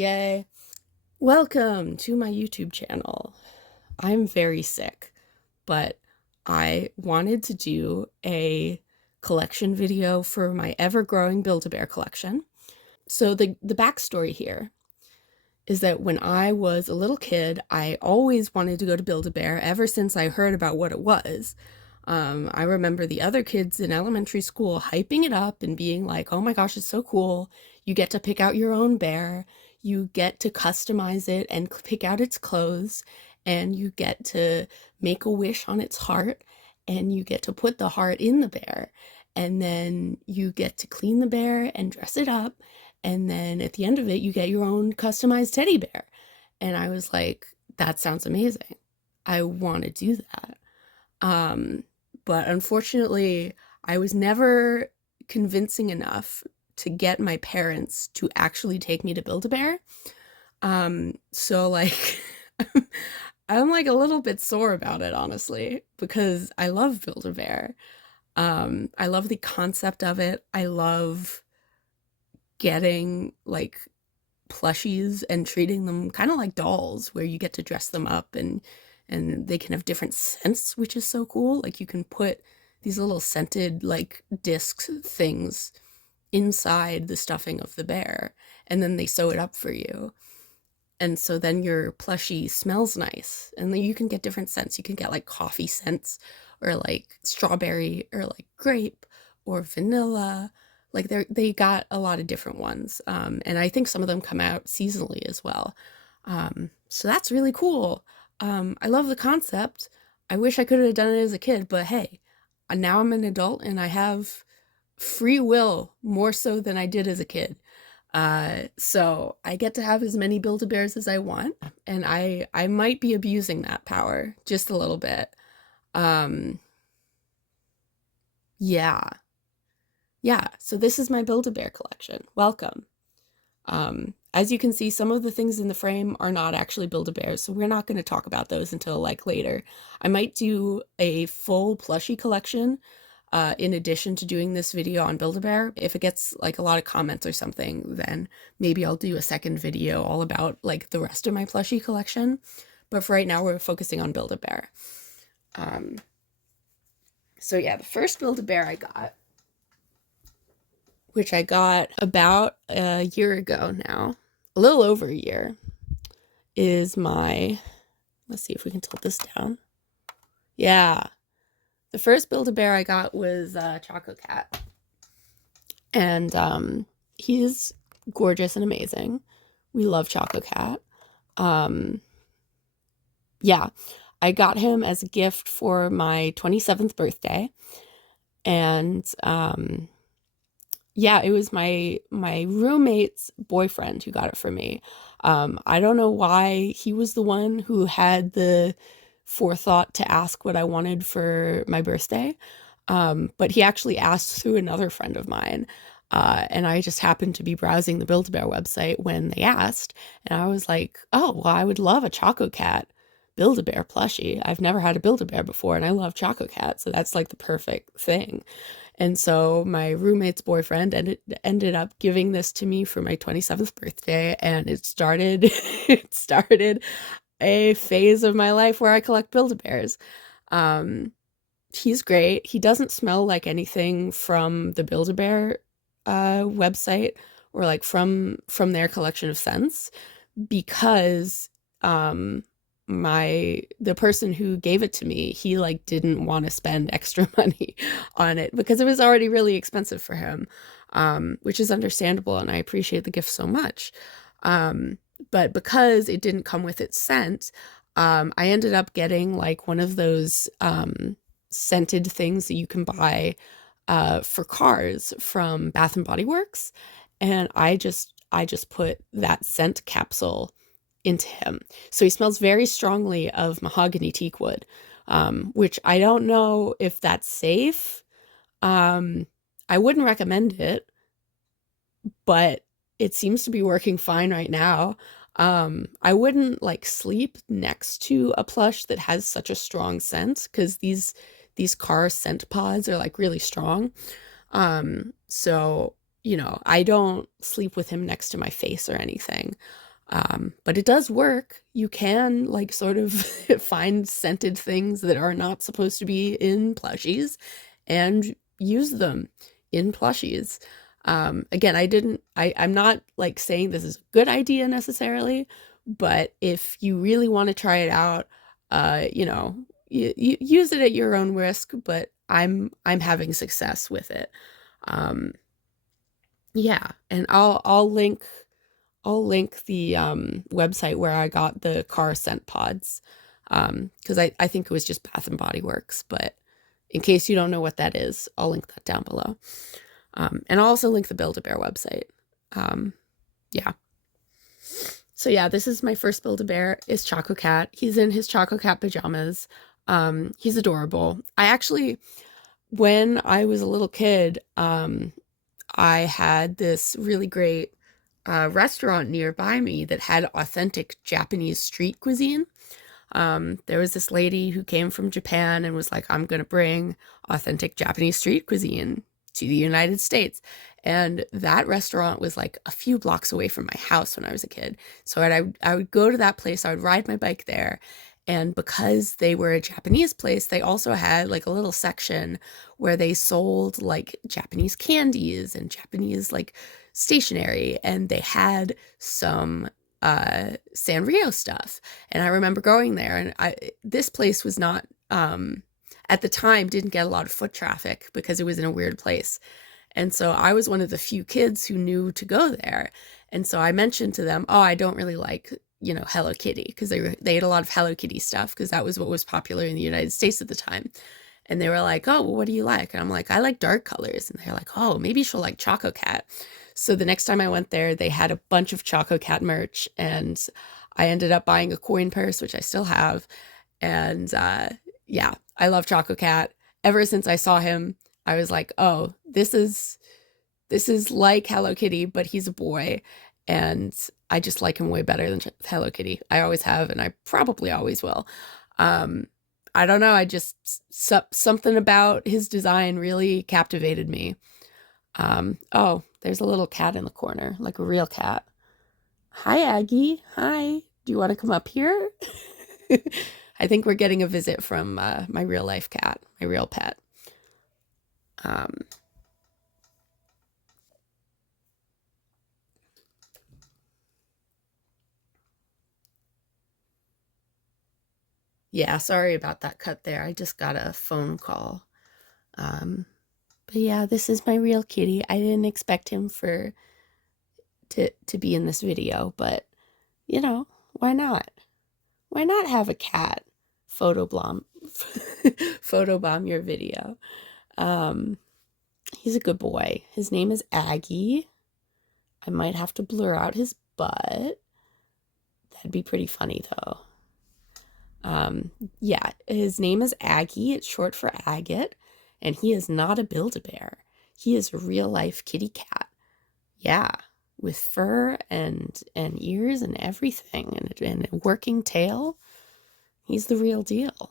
Yay. Welcome to my YouTube channel. I'm very sick, but I wanted to do a collection video for my ever-growing Build-A-Bear collection. So the backstory here is that when I was a little kid, I always wanted to go to Build-A-Bear ever since I heard about what it was. I remember the other kids in elementary school hyping it up and being like, oh my gosh, it's so cool. You get to pick out your own bear. You get to customize it and pick out its clothes. And you get to make a wish on its heart. And you get to put the heart in the bear. And then you get to clean the bear and dress it up. And then at the end of it, you get your own customized teddy bear. And I was like, that sounds amazing. I want to do that. But unfortunately, I was never convincing enough to get my parents to actually take me to Build-A-Bear. So like, I'm like a little bit sore about it, honestly, because I love Build-A-Bear. I love the concept of it. I love getting like plushies and treating them kind of like dolls, where you get to dress them up and they can have different scents, which is so cool. Like you can put these little scented like disc things inside the stuffing of the bear, and then they sew it up for you. And so then your plushie smells nice, and then you can get different scents. You can get like coffee scents, or like strawberry, or like grape, or vanilla. Like they got a lot of different ones, and I think some of them come out seasonally as well. So that's really cool. I love the concept. I wish I could have done it as a kid, but hey, now I'm an adult and I have free will more so than I did as a kid. So I get to have as many Build-A-Bears as I want, and I might be abusing that power just a little bit. Yeah. Yeah, so this is my Build-A-Bear collection. Welcome. As you can see, some of the things in the frame are not actually Build-A-Bears, so we're not going to talk about those until like later. I might do a full plushie collection in addition to doing this video on Build-A-Bear. If it gets like a lot of comments or something, then maybe I'll do a second video all about like the rest of my plushie collection. But for right now, we're focusing on Build-A-Bear. So yeah, the first Build-A-Bear I got, which I got about a year ago now, a little over a year, is my, let's see if we can tilt this down. Yeah, the first Build-A-Bear I got was Choco Cat. And he's gorgeous and amazing. We love Choco Cat. Yeah, I got him as a gift for my 27th birthday. And yeah, it was my roommate's boyfriend who got it for me. I don't know why he was the one who had the forethought to ask what I wanted for my birthday. But he actually asked through another friend of mine. And I just happened to be browsing the Build-A-Bear website when they asked. And I was like, oh, well, I would love a Choco Cat Build-A-Bear plushie. I've never had a Build-A-Bear before, and I love Choco Cat, so that's like the perfect thing. And so my roommate's boyfriend ended up giving this to me for my 27th birthday, and it started it started a phase of my life where I collect Build-A-Bears. He's great. He doesn't smell like anything from the Build-A-Bear website, or like from their collection of scents, because the person who gave it to me, he like didn't want to spend extra money on it because it was already really expensive for him, which is understandable, and I appreciate the gift so much. But because it didn't come with its scent, I ended up getting like one of those scented things that you can buy for cars from Bath and Body Works, and I just put that scent capsule into him. So he smells very strongly of mahogany teakwood, which I don't know if that's safe. I wouldn't recommend it, but it seems to be working fine right now. I wouldn't like sleep next to a plush that has such a strong scent, because these car scent pods are like really strong. So, you know, I don't sleep with him next to my face or anything. But it does work. You can like sort of find scented things that are not supposed to be in plushies and use them in plushies. Again, I'm not like saying this is a good idea necessarily, but if you really want to try it out, you know, you use it at your own risk, but I'm having success with it. Um, yeah, and I'll link the website where I got the car scent pods, because I think it was just Bath and Body Works, but in case you don't know what that is, I'll link that down below. And I'll also link the Build-A-Bear website. Yeah. So yeah, this is my first Build-A-Bear. It's Choco Cat. He's in his Choco Cat pajamas. He's adorable. When I was a little kid, I had this really great restaurant nearby me that had authentic Japanese street cuisine. There was this lady who came from Japan and was like, I'm going to bring authentic Japanese street cuisine to the United States. And that restaurant was like a few blocks away from my house when I was a kid. So I would go to that place, I would ride my bike there. And because they were a Japanese place, they also had like a little section where they sold like Japanese candies and Japanese like stationery. And they had some Sanrio stuff. And I remember going there, and this place was not at the time didn't get a lot of foot traffic because it was in a weird place. And so I was one of the few kids who knew to go there. And so I mentioned to them, oh, I don't really like, Hello Kitty, because they had a lot of Hello Kitty stuff because that was what was popular in the United States at the time. And they were like, oh, well, what do you like? And I'm like, I like dark colors. And they're like, oh, maybe she'll like Choco Cat. So the next time I went there, they had a bunch of Choco Cat merch, and I ended up buying a coin purse, which I still have. And yeah, I love Choco Cat. Ever since I saw him, I was like, oh, this is like Hello Kitty, but he's a boy. And I just like him way better than Hello Kitty. I always have, and I probably always will. I don't know. I just, something about his design really captivated me. Oh, there's a little cat in the corner, like a real cat. Hi, Aggie. Hi. Do you want to come up here? I think we're getting a visit from my real life cat, my real pet. Yeah, sorry about that cut there. I just got a phone call. But yeah, this is my real kitty. I didn't expect him to be in this video, but why not? Why not have a cat photobomb photobomb your video? He's a good boy. His name is Aggie. I might have to blur out his butt. That'd be pretty funny though. Yeah, his name is Aggie. It's short for Agate, and he is not a Build-A-Bear. He is a real life kitty cat. Yeah, with fur and ears and everything, and a working tail. He's the real deal.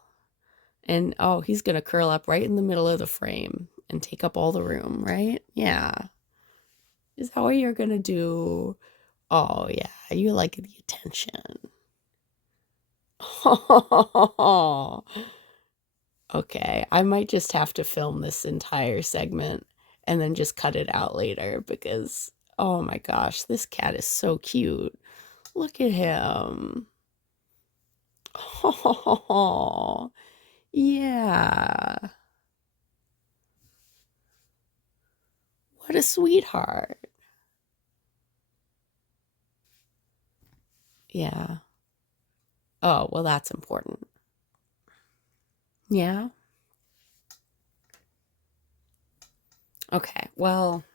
And oh, he's gonna curl up right in the middle of the frame and take up all the room, right? Yeah. Is that what you're gonna do? Oh yeah, you like the attention. Okay, I might just have to film this entire segment and then just cut it out later because, oh my gosh, this cat is so cute. Look at him. Oh, yeah. What a sweetheart. Yeah. Oh, well, that's important. Yeah. Okay, well,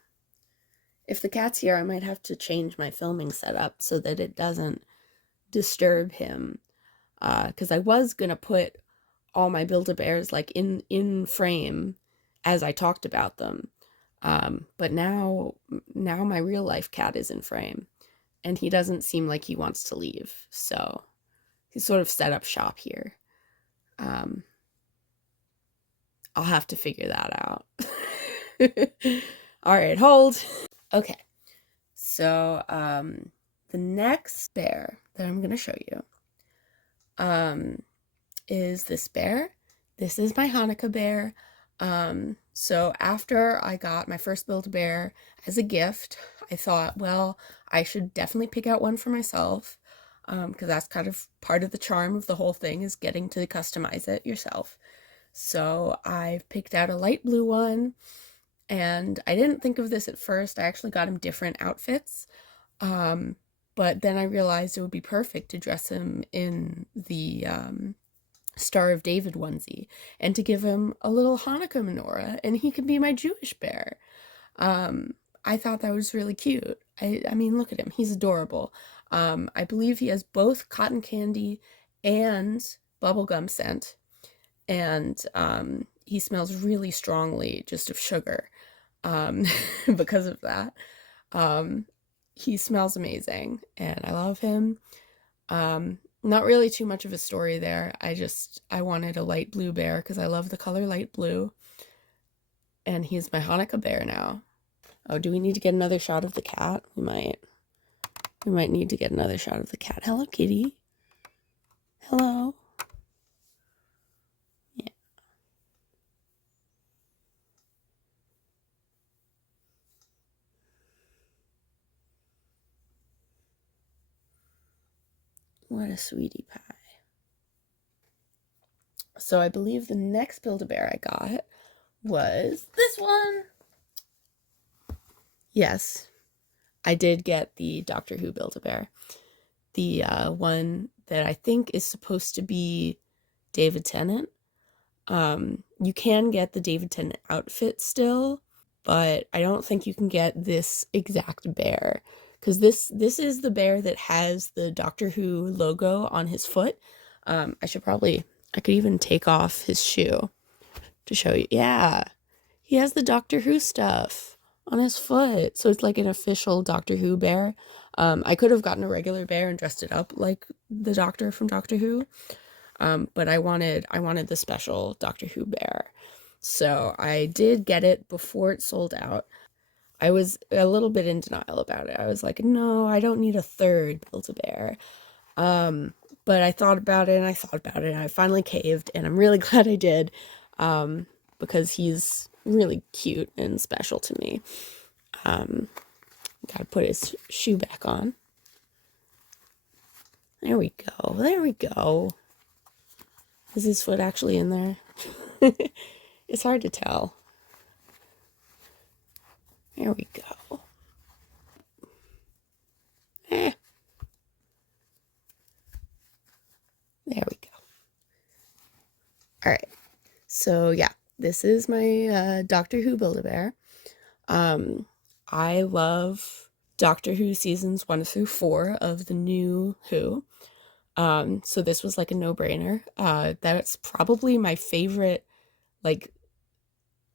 if the cat's here, I might have to change my filming setup so that it doesn't disturb him. Because I was gonna put all my Build-A-Bears like in frame as I talked about them. But now my real life cat is in frame, and he doesn't seem like he wants to leave. So he's sort of set up shop here. I'll have to figure that out. All right, hold. Okay. So the next bear that I'm going to show you is this bear. This is my Hanukkah bear. So after I got my first Build-A-Bear as a gift, I thought, well, I should definitely pick out one for myself, because that's kind of part of the charm of the whole thing, is getting to customize it yourself. So I've picked out a light blue one, and I didn't think of this at first. I actually got him different outfits, but then I realized it would be perfect to dress him in the Star of David onesie and to give him a little Hanukkah menorah, and he could be my Jewish bear. I thought that was really cute. I mean, look at him. He's adorable. I believe he has both cotton candy and bubblegum scent, and he smells really strongly just of sugar because of that. He smells amazing, and I love him. Not really too much of a story there. I wanted a light blue bear because I love the color light blue. And he's my Hanukkah bear now. Oh, do we need to get another shot of the cat? We might. We might need to get another shot of the cat. Hello, kitty. Hello. Yeah. What a sweetie pie. So I believe the next Build-A-Bear I got was this one. Yes, I did get the Doctor Who Build-A-Bear. The one that I think is supposed to be David Tennant. You can get the David Tennant outfit still, but I don't think you can get this exact bear, because this is the bear that has the Doctor Who logo on his foot. I could even take off his shoe to show you. Yeah, he has the Doctor Who stuff on his foot, so it's like an official Doctor Who bear. I could have gotten a regular bear and dressed it up like the Doctor from Doctor Who, but I wanted the special Doctor Who bear. So I did get it before it sold out. I was a little bit in denial about it. I was like, no, I don't need a third Build-A-Bear. But I thought about it and I thought about it and I finally caved, and I'm really glad I did, because he's really cute and special to me. Gotta put his shoe back on. There we go. There we go. Is his foot actually in there? It's hard to tell. There we go. There we go. All right. So yeah, this is my Doctor Who Build-A-Bear. I love Doctor Who seasons 1 through 4 of the new Who. So this was like a no-brainer. That's probably my favorite like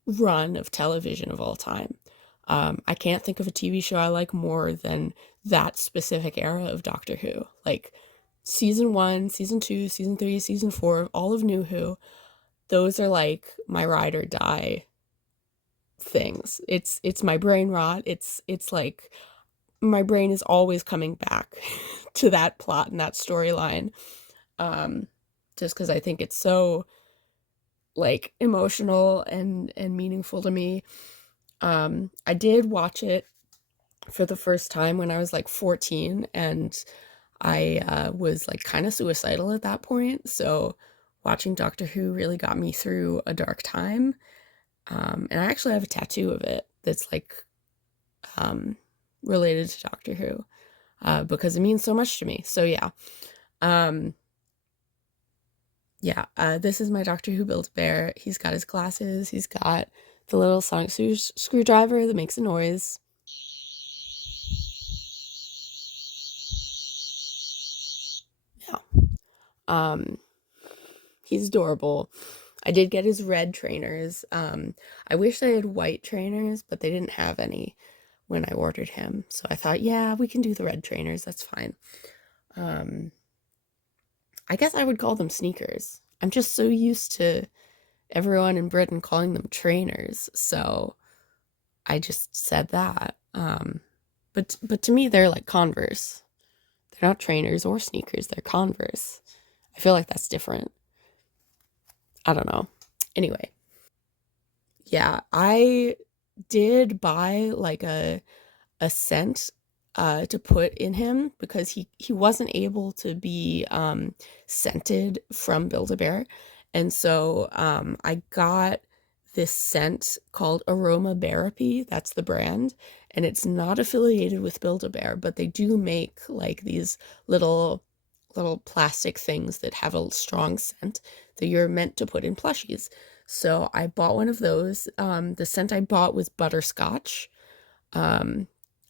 run of television of all time. I can't think of a TV show I like more than that specific era of Doctor Who. Like season 1, season 2, season 3, season 4, all of New Who. Those are like my ride or die things. It's my brain rot. It's like my brain is always coming back to that plot and that storyline. Just because I think it's so like emotional and meaningful to me. I did watch it for the first time when I was like 14, and I was like kind of suicidal at that point. So watching Doctor Who really got me through a dark time. And I actually have a tattoo of it that's like related to Doctor Who, because it means so much to me. So yeah. This is my Doctor Who Build-A-Bear. He's got his glasses. He's got the little sonic screwdriver that makes a noise. Yeah. He's adorable. I did get his red trainers. I wish they had white trainers, but they didn't have any when I ordered him. So I thought, yeah, we can do the red trainers. That's fine. I guess I would call them sneakers. I'm just so used to everyone in Britain calling them trainers, so I just said that. But to me, they're like Converse. They're not trainers or sneakers, they're Converse. I feel like that's different. I don't know. Anyway, yeah, I did buy like a scent to put in him because he wasn't able to be scented from Build-A-Bear. And so I got this scent called Aromatherapy. That's the brand. And it's not affiliated with Build-A-Bear, but they do make like these little plastic things that have a strong scent that you're meant to put in plushies. So I bought one of those. The scent I bought was butterscotch. Um,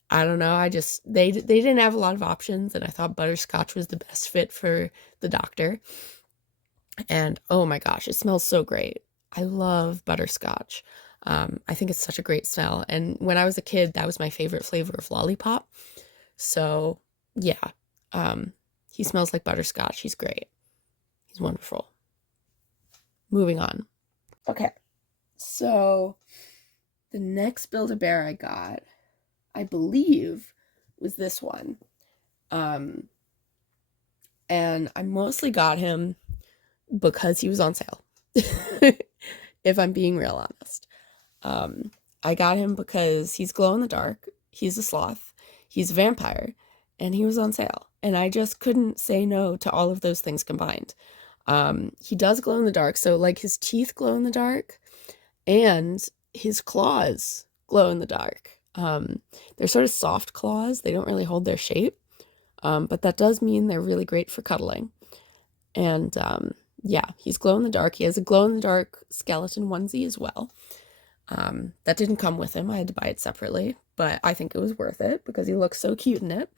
I don't know. They didn't have a lot of options, and I thought butterscotch was the best fit for the doctor. And oh my gosh, it smells so great. I love butterscotch. I think it's such a great smell. And when I was a kid, that was my favorite flavor of lollipop. So yeah, he smells like butterscotch. He's great. He's wonderful. Moving on. Okay, so the next Build-A-Bear I got, I believe, was this one. And I mostly got him because he was on sale. If I'm being real honest. I got him because he's glow in the dark, he's a sloth, he's a vampire, and he was on sale. And I just couldn't say no to all of those things combined. He does glow in the dark, so like his teeth glow in the dark, and his claws glow in the dark. They're sort of soft claws, they don't really hold their shape, but that does mean they're really great for cuddling. And yeah, he's glow in the dark. He has a glow in the dark skeleton onesie as well. That didn't come with him. I had to buy it separately, but I think it was worth it because he looks so cute in it.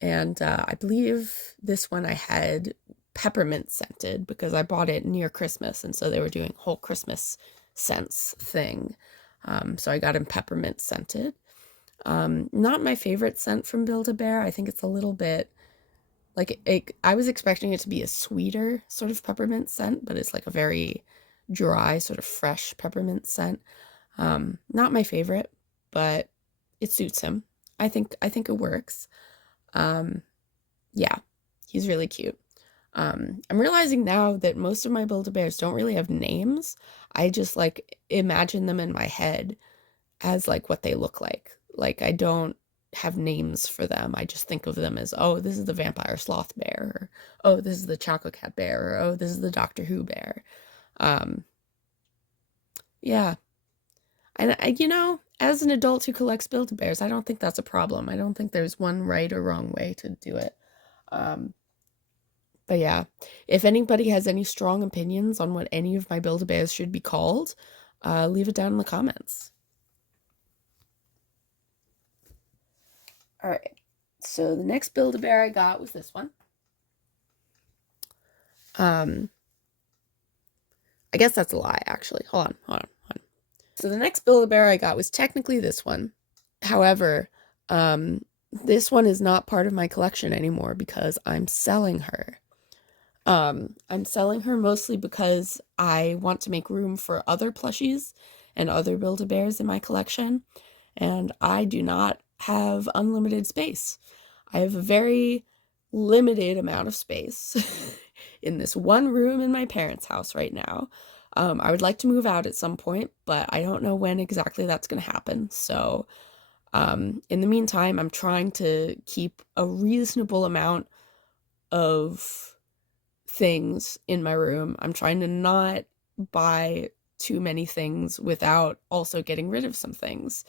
And I believe this one I had peppermint scented because I bought it near Christmas, and so they were doing a whole Christmas scents thing. So I got him peppermint scented. Not my favorite scent from Build-A-Bear. I think it's a little bit like I was expecting it to be a sweeter sort of peppermint scent, but it's like a very dry, sort of fresh peppermint scent. Not my favorite, but it suits him. I think it works. Yeah, he's really cute. I'm realizing now that most of my Build-A-Bears don't really have names. I just like imagine them in my head as like what they look like. Like I don't have names for them. I just think of them as, oh, this is the vampire sloth bear, or oh, this is the chocolate cat bear, or oh, this is the Doctor Who bear. Yeah. And as an adult who collects Build-A-Bears, I don't think that's a problem. I don't think there's one right or wrong way to do it. But yeah, if anybody has any strong opinions on what any of my Build-A-Bears should be called, leave it down in the comments. All right, so the next Build-A-Bear I got was this one. I guess that's a lie, actually. Hold on. So the next Build-A-Bear I got was technically this one. However, this one is not part of my collection anymore because I'm selling her. I'm selling her mostly because I want to make room for other plushies and other Build-A-Bears in my collection, and I do not have unlimited space. I have a very limited amount of space in this one room in my parents' house right now. I would like to move out at some point, but I don't know when exactly that's going to happen. So in the meantime, I'm trying to keep a reasonable amount of things in my room. I'm trying to not buy too many things without also getting rid of some things,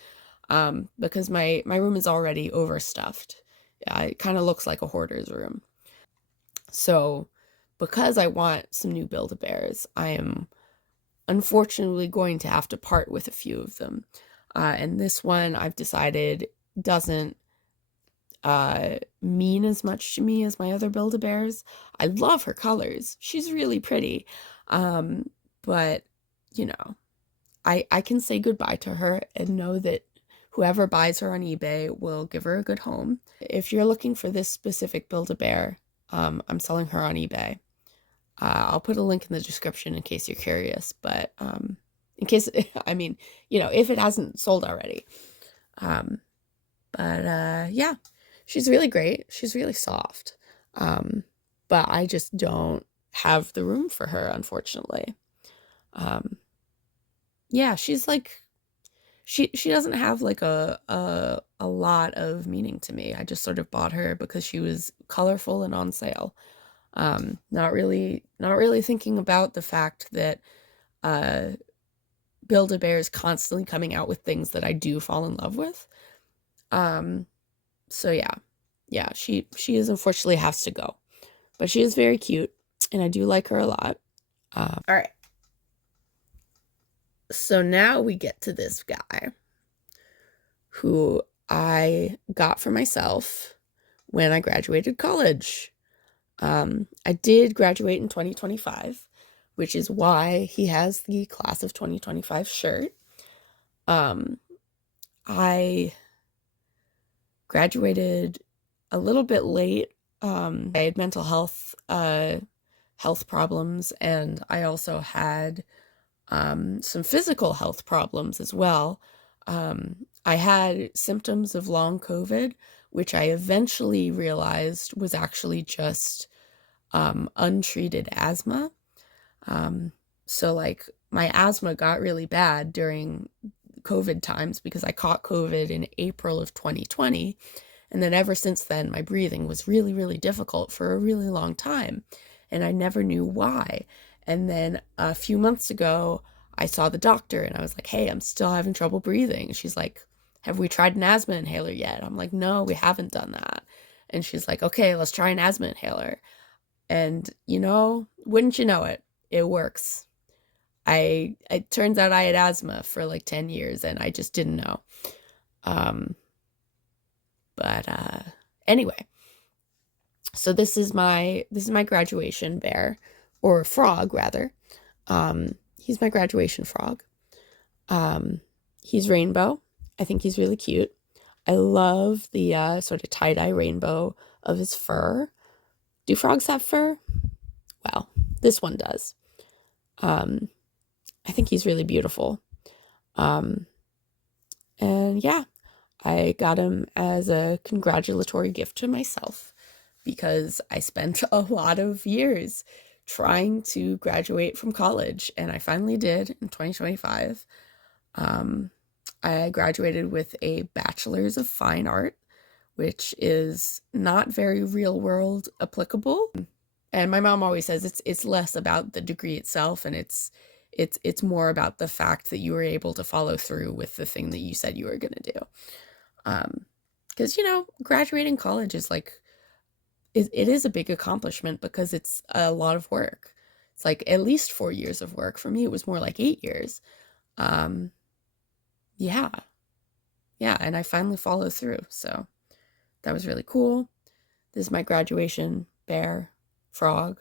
because my room is already overstuffed. It kind of looks like a hoarder's room. So because I want some new Build-A-Bears, I am unfortunately going to have to part with a few of them. And this one I've decided doesn't mean as much to me as my other Build-A-Bears. I love her colors. She's really pretty. But I can say goodbye to her and know that whoever buys her on eBay will give her a good home. If you're looking for this specific Build-A-Bear, I'm selling her on eBay. I'll put a link in the description in case you're curious, but in case, I mean, if it hasn't sold already. Yeah, she's really great. She's really soft. But I just don't have the room for her, unfortunately. Um, yeah, she's like she doesn't have like a lot of meaning to me. I just sort of bought her because she was colorful and on sale. Not really thinking about the fact that uh Build-A-Bear is constantly coming out with things that I do fall in love with. So yeah. Yeah, she is unfortunately has to go. But she is very cute and I do like her a lot. All right. So now we get to this guy who I got for myself when I graduated college. I did graduate in 2025, which is why he has the class of 2025 shirt. I graduated a little bit late. I had mental health problems, and I also had some physical health problems as well. I had symptoms of long COVID, which I eventually realized was actually just untreated asthma. So like my asthma got really bad during COVID times because I caught COVID in April of 2020. And then ever since then, my breathing was really, really difficult for a really long time. And I never knew why. And then a few months ago, I saw the doctor and I was like, hey, I'm still having trouble breathing. She's like, have we tried an asthma inhaler yet? I'm like, no, we haven't done that. And she's like, okay, let's try an asthma inhaler. And wouldn't you know it, it works. It turns out I had asthma for like 10 years and I just didn't know. But anyway, so this is my graduation bear, or frog rather. He's my graduation frog. He's rainbow. I think he's really cute. I love the sort of tie-dye rainbow of his fur. Do frogs have fur? Well, this one does. I think he's really beautiful. And yeah, I got him as a congratulatory gift to myself because I spent a lot of years trying to graduate from college, and I finally did in 2025. I graduated with a bachelor's of fine art, which is not very real world applicable. And my mom always says it's less about the degree itself, and it's more about the fact that you were able to follow through with the thing that you said you were going to do. Because graduating college is like it is a big accomplishment because it's a lot of work. It's like at least 4 years of work. For me, it was more like 8 years. Yeah, and I finally followed through. So that was really cool. This is my graduation bear frog.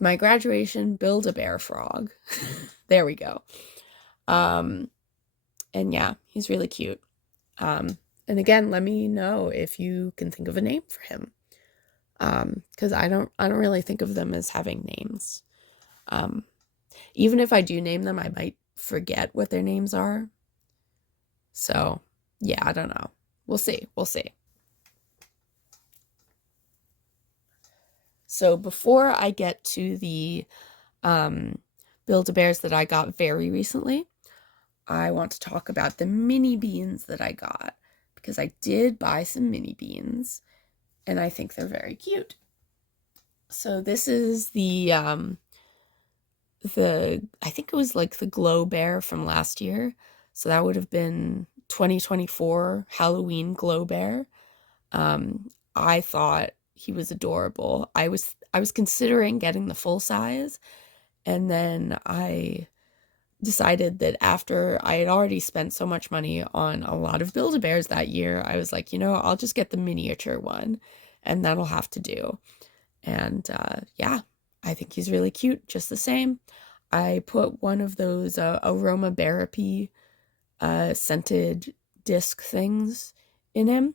My graduation Build-A-Bear frog. There we go. And yeah, he's really cute. And again, let me know if you can think of a name for him. Because I don't really think of them as having names. Even if I do name them, I might forget what their names are. So yeah, I don't know. We'll see. So before I get to the Build-A-Bears that I got very recently, I want to talk about the mini beans that I got, because I did buy some mini beans and I think they're very cute. So this is the I think it was like the Glow Bear from last year. So that would have been 2024 Halloween Glow Bear. I thought he was adorable. I was considering getting the full size, and then I decided that after I had already spent so much money on a lot of Build-A-Bears that year, I was like, I'll just get the miniature one and that'll have to do. And yeah, I think he's really cute just the same. I put one of those aromatherapy scented disc things in him.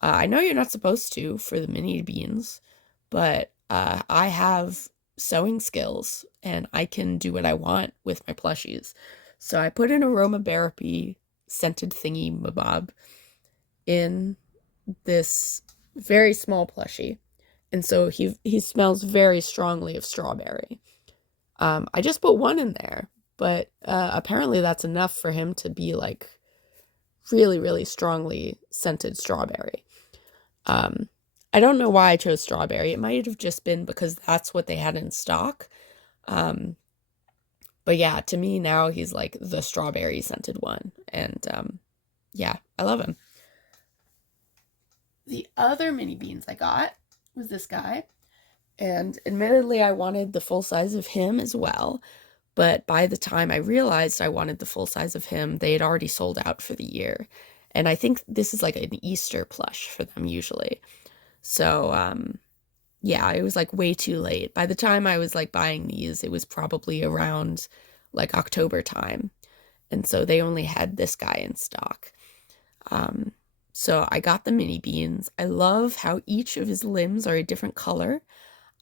I know you're not supposed to for the mini beans, but I have sewing skills and I can do what I want with my plushies. So I put an aromatherapy scented thingy mabob in this very small plushie, and so he smells very strongly of strawberry. I just put one in there, but apparently that's enough for him to be like really, really strongly scented strawberry. I don't know why I chose strawberry. It might have just been because that's what they had in stock. But yeah, to me now he's like the strawberry scented one. And yeah, I love him. The other mini beans I got was this guy. And admittedly, I wanted the full size of him as well. But by the time I realized I wanted the full size of him, they had already sold out for the year. And I think this is like an Easter plush for them usually. So, yeah, it was like way too late. By the time I was like buying these, it was probably around like October time. And so they only had this guy in stock. So I got the mini beans. I love how each of his limbs are a different color.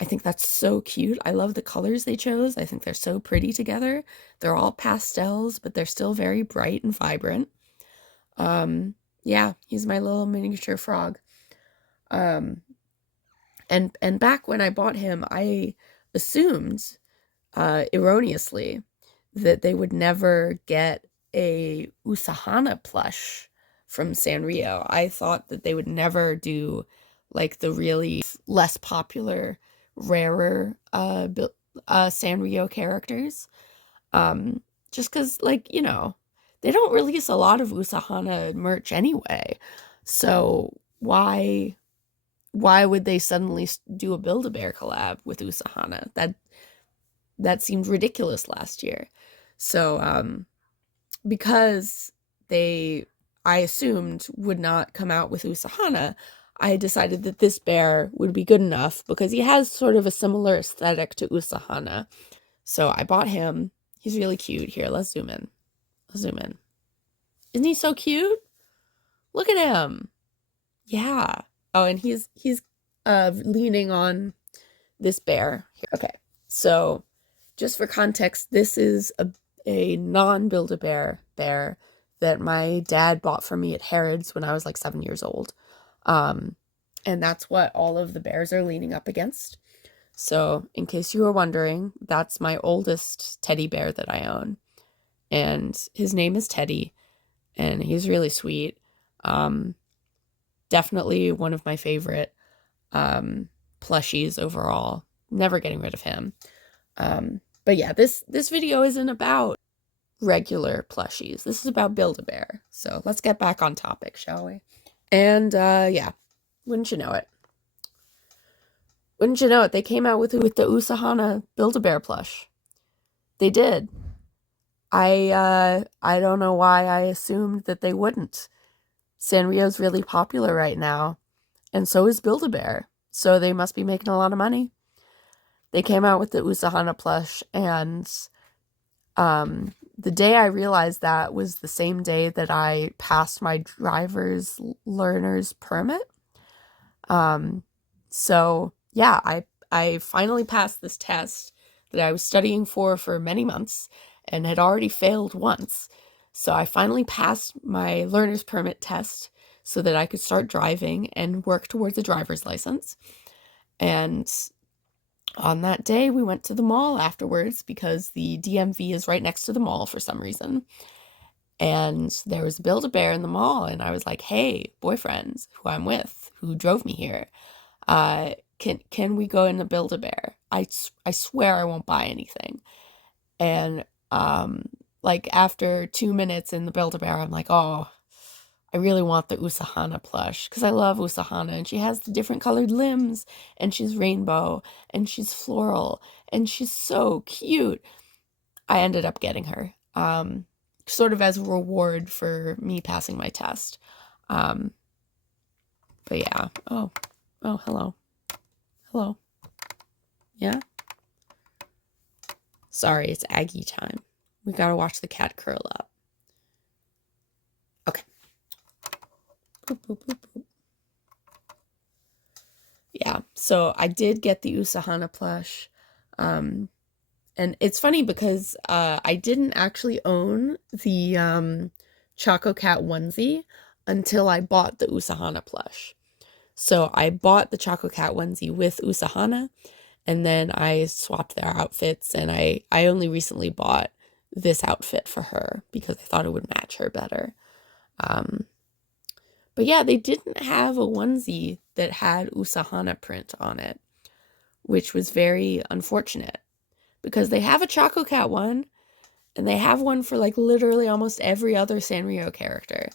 I think that's so cute. I love the colors they chose. I think they're so pretty together. They're all pastels, but they're still very bright and vibrant. Yeah, he's my little miniature frog. And back when I bought him, I assumed, erroneously, that they would never get a Usahana plush from Sanrio. I thought that they would never do like the really less popular, rarer Sanrio characters. Just because, like, you know, they don't release a lot of Usahana merch anyway. So why would they suddenly do a Build-A-Bear collab with Usahana? That seemed ridiculous last year. So because I assumed would not come out with Usahana, I decided that this bear would be good enough because he has sort of a similar aesthetic to Usahana. So I bought him. He's really cute. Here, let's zoom in. Isn't he so cute? Look at him. Yeah. Oh, and he's leaning on this bear here. Okay. So just for context, this is a non-Build-A-Bear bear that my dad bought for me at Harrods when I was like 7 years old. And that's what all of the bears are leaning up against. So in case you were wondering, that's my oldest teddy bear that I own. And his name is Teddy, and he's really sweet. Definitely one of my favorite plushies overall. Never getting rid of him. But yeah, this video isn't about regular plushies. This is about Build-A-Bear. So let's get back on topic, shall we? And yeah, wouldn't you know it? Wouldn't you know it? They came out with the Usahana Build-A-Bear plush. They did. I don't know why I assumed that they wouldn't. Sanrio's really popular right now, and so is Build-A-Bear. So they must be making a lot of money. They came out with the Usahana plush, and the day I realized that was the same day that I passed my driver's learner's permit. So yeah, I finally passed this test that I was studying for many months and had already failed once. So I finally passed my learner's permit test so that I could start driving and work towards a driver's license. And on that day, we went to the mall afterwards because the DMV is right next to the mall for some reason. And there was a Build-A-Bear in the mall, and I was like, hey, boyfriends who I'm with, who drove me here, can we go in the Build-A-Bear? I swear I won't buy anything. And like after 2 minutes in the Build-A-Bear, I'm like, oh, I really want the Usahana plush because I love Usahana, and she has the different colored limbs, and she's rainbow, and she's floral, and she's so cute. I ended up getting her, sort of as a reward for me passing my test. But yeah. Oh, hello. Hello. Yeah? Sorry, it's Aggie time. We gotta watch the cat curl up. Okay. Boop, boop, boop, boop. Yeah, so I did get the Usahana plush. And it's funny because I didn't actually own the Choco Cat onesie. until I bought the Usahana plush. So I bought the Choco Cat onesie with Usahana, and then I swapped their outfits, and I only recently bought this outfit for her because I thought it would match her better. But yeah, they didn't have a onesie that had Usahana print on it, which was very unfortunate because they have a Choco Cat one, and they have one for like literally almost every other Sanrio character,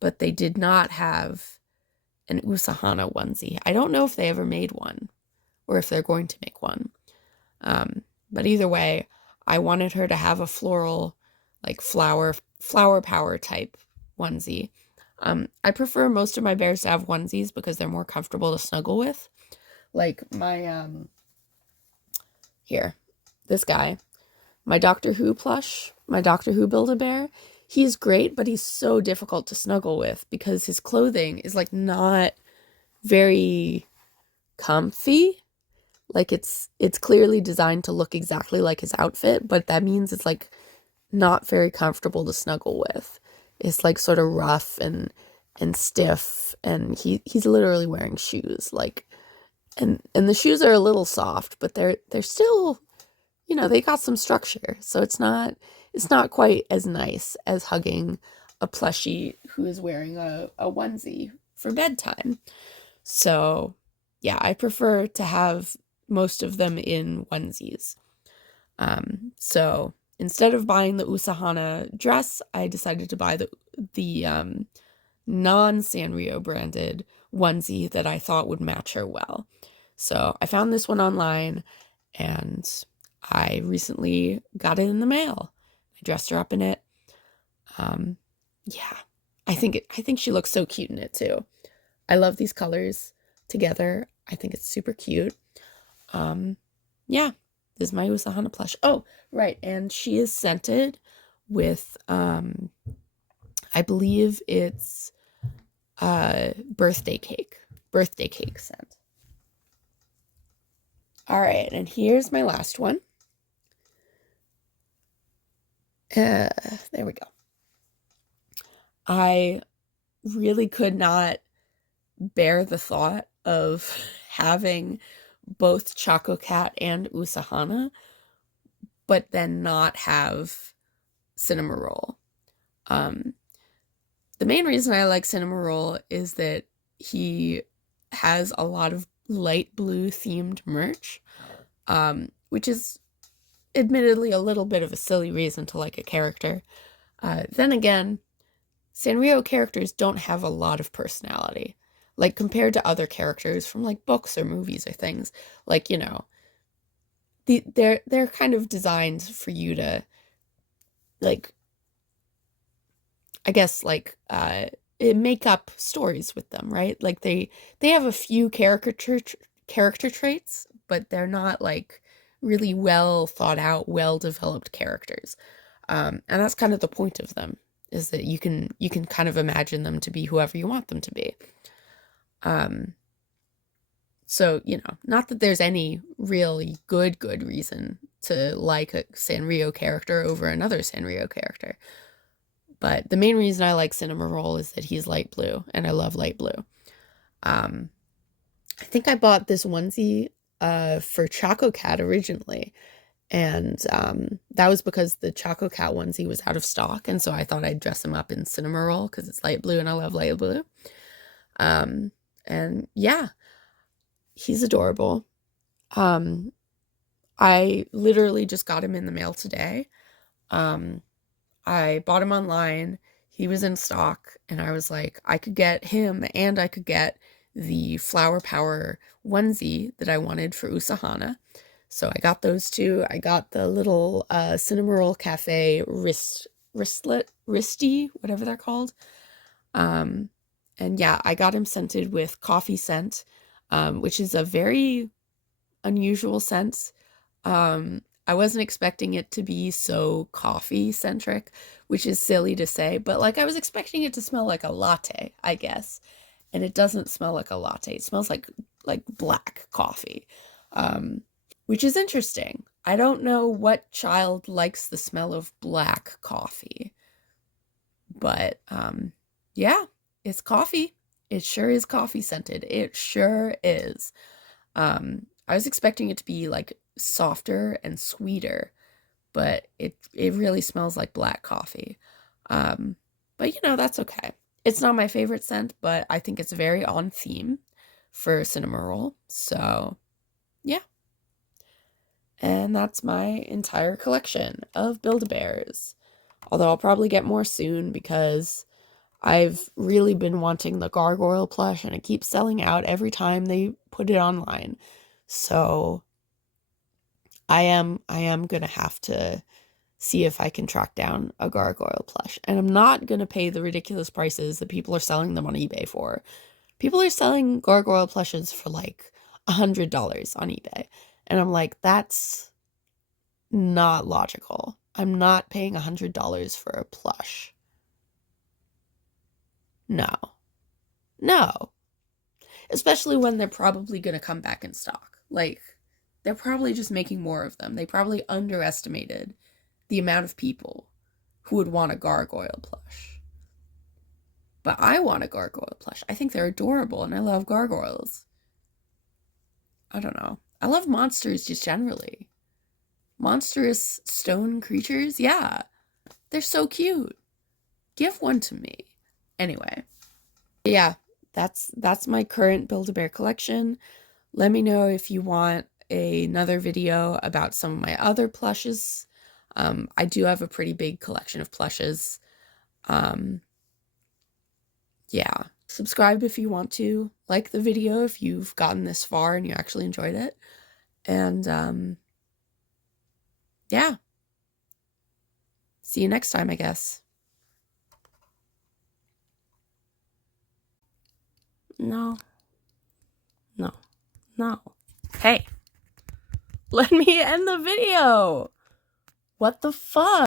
but they did not have an Usahana onesie. I don't know if they ever made one or if they're going to make one. But either way, I wanted her to have a floral, like flower power type onesie. I prefer most of my bears to have onesies because they're more comfortable to snuggle with. Like my, here, this guy, my Doctor Who plush, my Doctor Who Build-A-Bear, he's great, but he's so difficult to snuggle with because his clothing is like not very comfy. Like it's clearly designed to look exactly like his outfit, but that means it's like not very comfortable to snuggle with. It's like sort of rough and stiff, and he's literally wearing shoes, like, and the shoes are a little soft, but they're still, you know, they got some structure. So it's not quite as nice as hugging a plushie who is wearing a onesie for bedtime. So yeah, I prefer to have most of them in onesies. So instead of buying the Usahana dress, I decided to buy the non-Sanrio branded onesie that I thought would match her well. So I found this one online, and I recently got it in the mail. I dressed her up in it. Yeah, I think she looks so cute in it too. I love these colors together. I think it's super cute. Yeah, this is my Usahana plush. Oh, right, and she is scented with, I believe it's birthday cake scent. All right, and here's my last one. There we go. I really could not bear the thought of having both Choco Cat and Usahana, but then not have Cinnamoroll. The main reason I like Cinnamoroll is that he has a lot of light blue themed merch, which is admittedly a little bit of a silly reason to like a character. Then again, Sanrio characters don't have a lot of personality. Like, compared to other characters from, like, books or movies or things. Like, you know, they're kind of designed for you to, like, I guess, like, make up stories with them, right? Like, they have a few character traits, but they're not, like, really well thought out, well developed characters. And that's kind of the point of them, is that you can kind of imagine them to be whoever you want them to be. So, you know, not that there's any really good reason to like a Sanrio character over another Sanrio character. But the main reason I like Cinnamoroll is that he's light blue, and I love light blue. I think I bought this onesie for Choco Cat originally, and that was because the Choco Cat onesie was out of stock, and so I thought I'd dress him up in Cinnamoroll because it's light blue and I love light blue. And yeah, he's adorable. I literally just got him in the mail today. I bought him online. He was in stock, and I was like, I could get him and I could get the Flower Power onesie that I wanted for Usahana. So I got those two. I got the little Cinnamoroll Cafe wristy, whatever they're called. And yeah, I got him scented with coffee scent, which is a very unusual scent. I wasn't expecting it to be so coffee centric, which is silly to say, but like I was expecting it to smell like a latte, I guess. And it doesn't smell like a latte. It smells like black coffee, which is interesting. I don't know what child likes the smell of black coffee, but yeah. It's coffee. It sure is coffee scented. It sure is. I was expecting it to be like softer and sweeter, but it really smells like black coffee. But you know, that's okay. It's not my favorite scent, but I think it's very on theme for cinnamon roll. So, yeah. And that's my entire collection of Build-A-Bears. Although I'll probably get more soon because I've really been wanting the gargoyle plush and it keeps selling out every time they put it online. So I am going to have to see if I can track down a gargoyle plush. And I'm not going to pay the ridiculous prices that people are selling them on eBay for. People are selling gargoyle plushes for like $100 on eBay. And I'm like, that's not logical. I'm not paying $100 for a plush. No. No. Especially when they're probably going to come back in stock. Like, they're probably just making more of them. They probably underestimated the amount of people who would want a gargoyle plush. But I want a gargoyle plush. I think they're adorable and I love gargoyles. I don't know. I love monsters just generally. Monstrous stone creatures, yeah. They're so cute. Give one to me. Anyway, yeah, that's my current Build-A-Bear collection. Let me know if you want another video about some of my other plushes. I do have a pretty big collection of plushes. Yeah. Subscribe if you want to. Like the video if you've gotten this far and you actually enjoyed it. And, yeah. See you next time, I guess. No. No. No. Hey. Let me end the video. What the fuck?